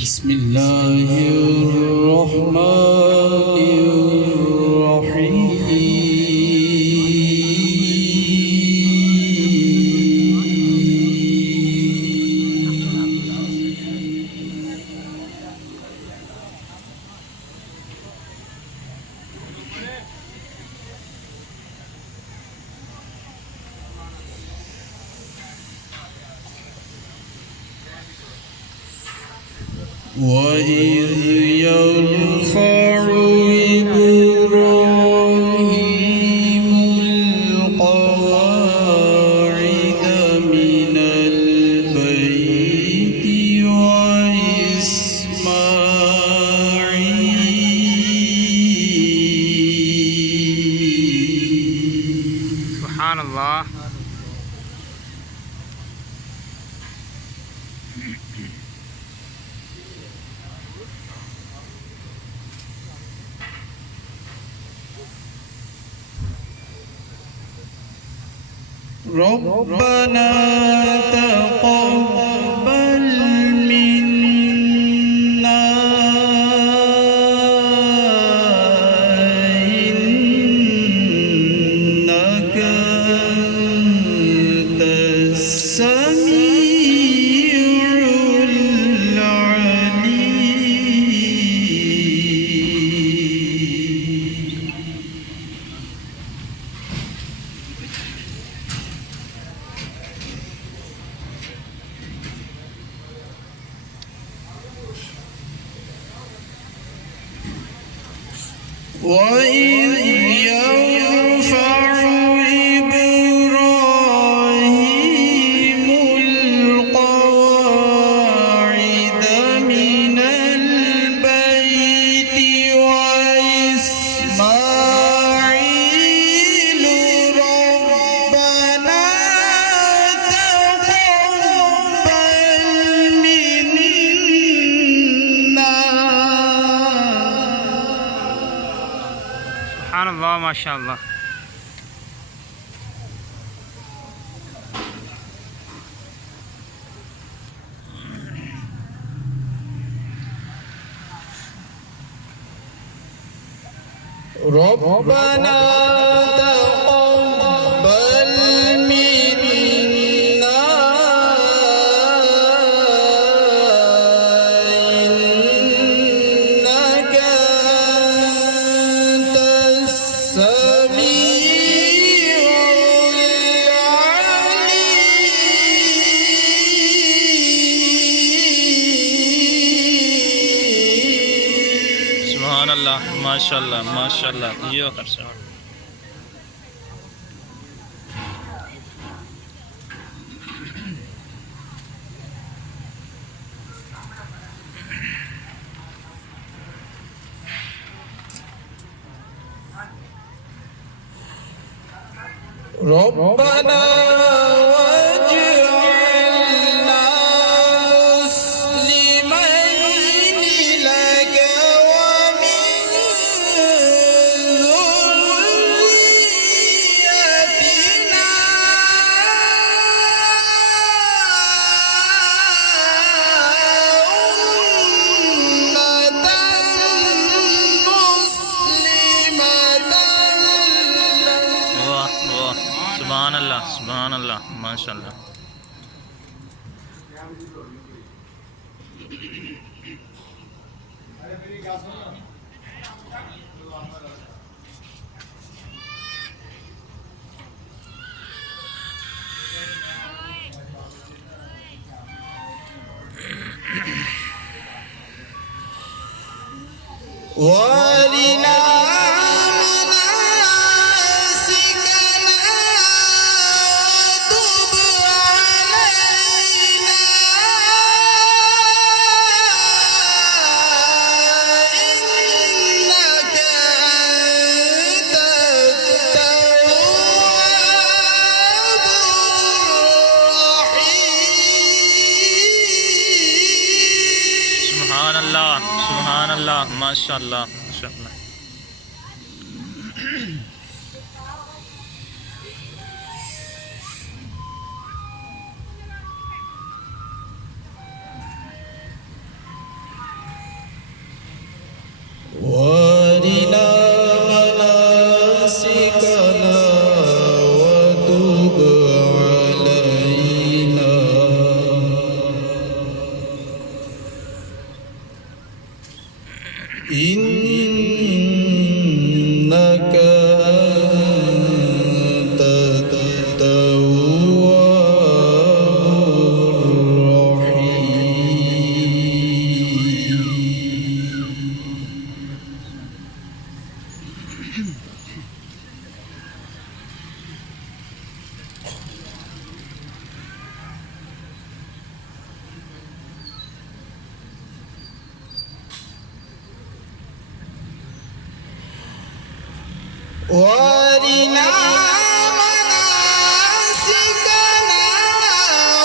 بسم الله الرحمن الرحيم وإذ يرفع إبراهيم القواعد من البيت وإسماعيل سبحان الله. ربنا تقبل منا إنك أنت السميع العليم. وإذ يرفع إبراهيم القواعد من البيت وإسماعيل ربنا تقبل منا. سبحان الله ما شاء الله. ربنا تقبل منا إنك أنت السميع العليم. سبحان الله ما شاء الله ما شاء الله. يو كرسي. ربنا واجعلنا مسلمين لك ومن ذريتنا أمة مسلمة لك. واه واه. سبحان الله سبحان الله ما شاء الله. وارنا مناسكنا وتب علينا إنك أنت التواب الرحيم. سبحان الله سبحان الله ما شاء الله ما شاء الله. وارنا مناسكنا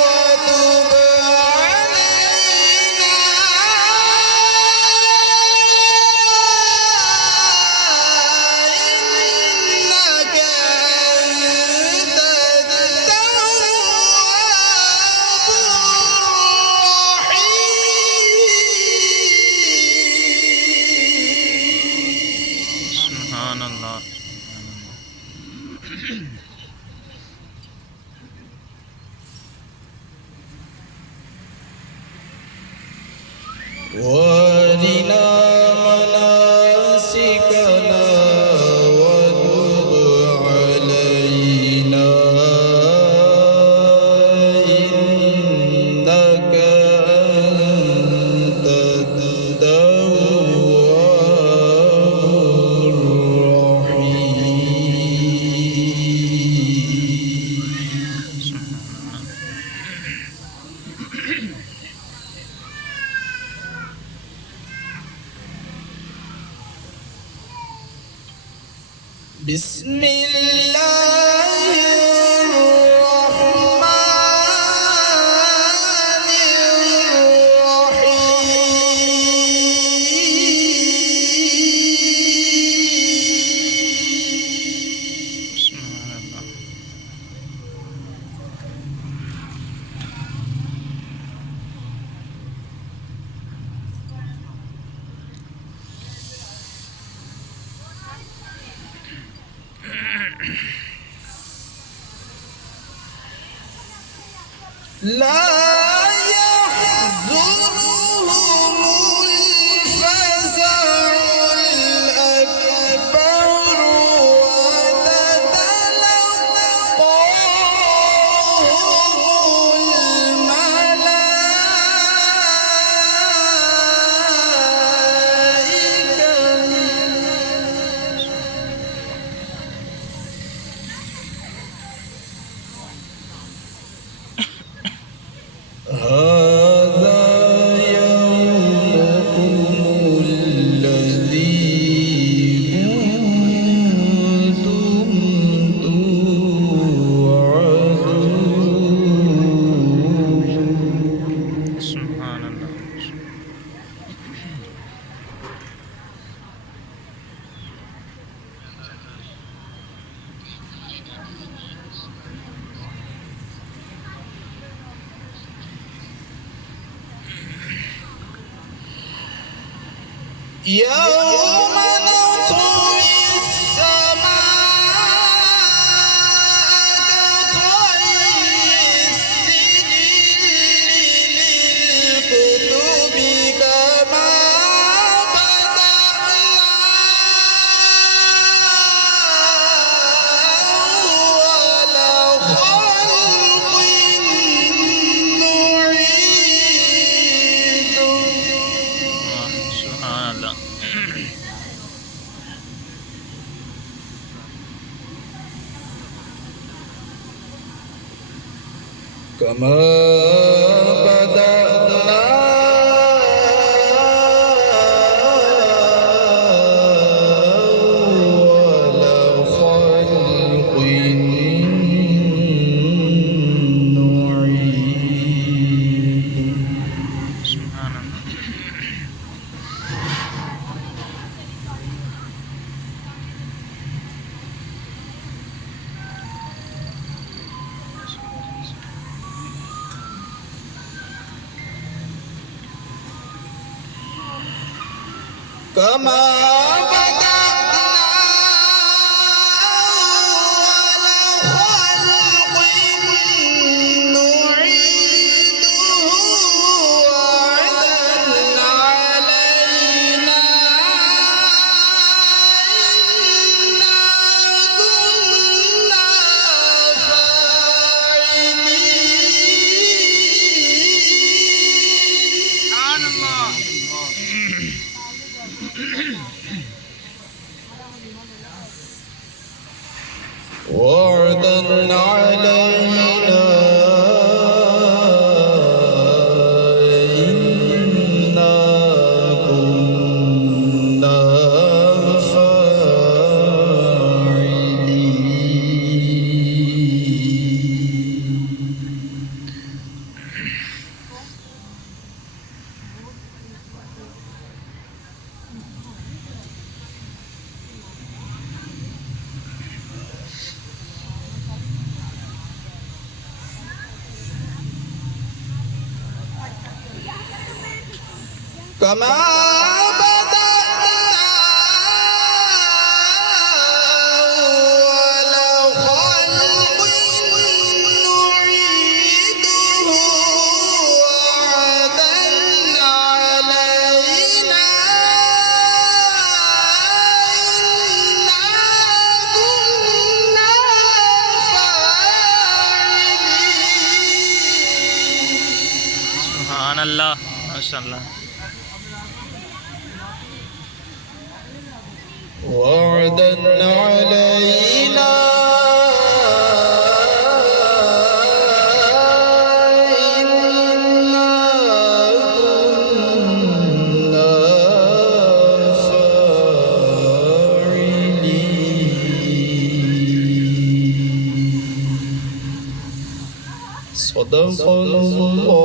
وتب علينا إنك أنت التواب الرحيم. سبحان الله. وارنا مناسكنا وتب علينا إنك أنت التواب الرحيم. بسم الله الرحمن الرحيم. سبحان الله. لا يحزنهم الفزع الأكبر وتتلقاهم الملائكة هذا يومكم الذي كنتم توعدون. سبحان الله. يوم نطوي السماء كطي السجل للكتب كما بدأنا أول خلق نعيده. سبحان الله. كما بدأنا أول خلق نعيده. سبحان الله. كما بدأنا أول خلق نعيده وعدا علينا إنا كنا فاعلين. سبحان الله. كما بدأنا أول خلق نعيده وعدا علينا إنا كنا فاعلين. سبحان الله ما شاء الله. وعدا علينا إنا كنا فاعلين. صدق الله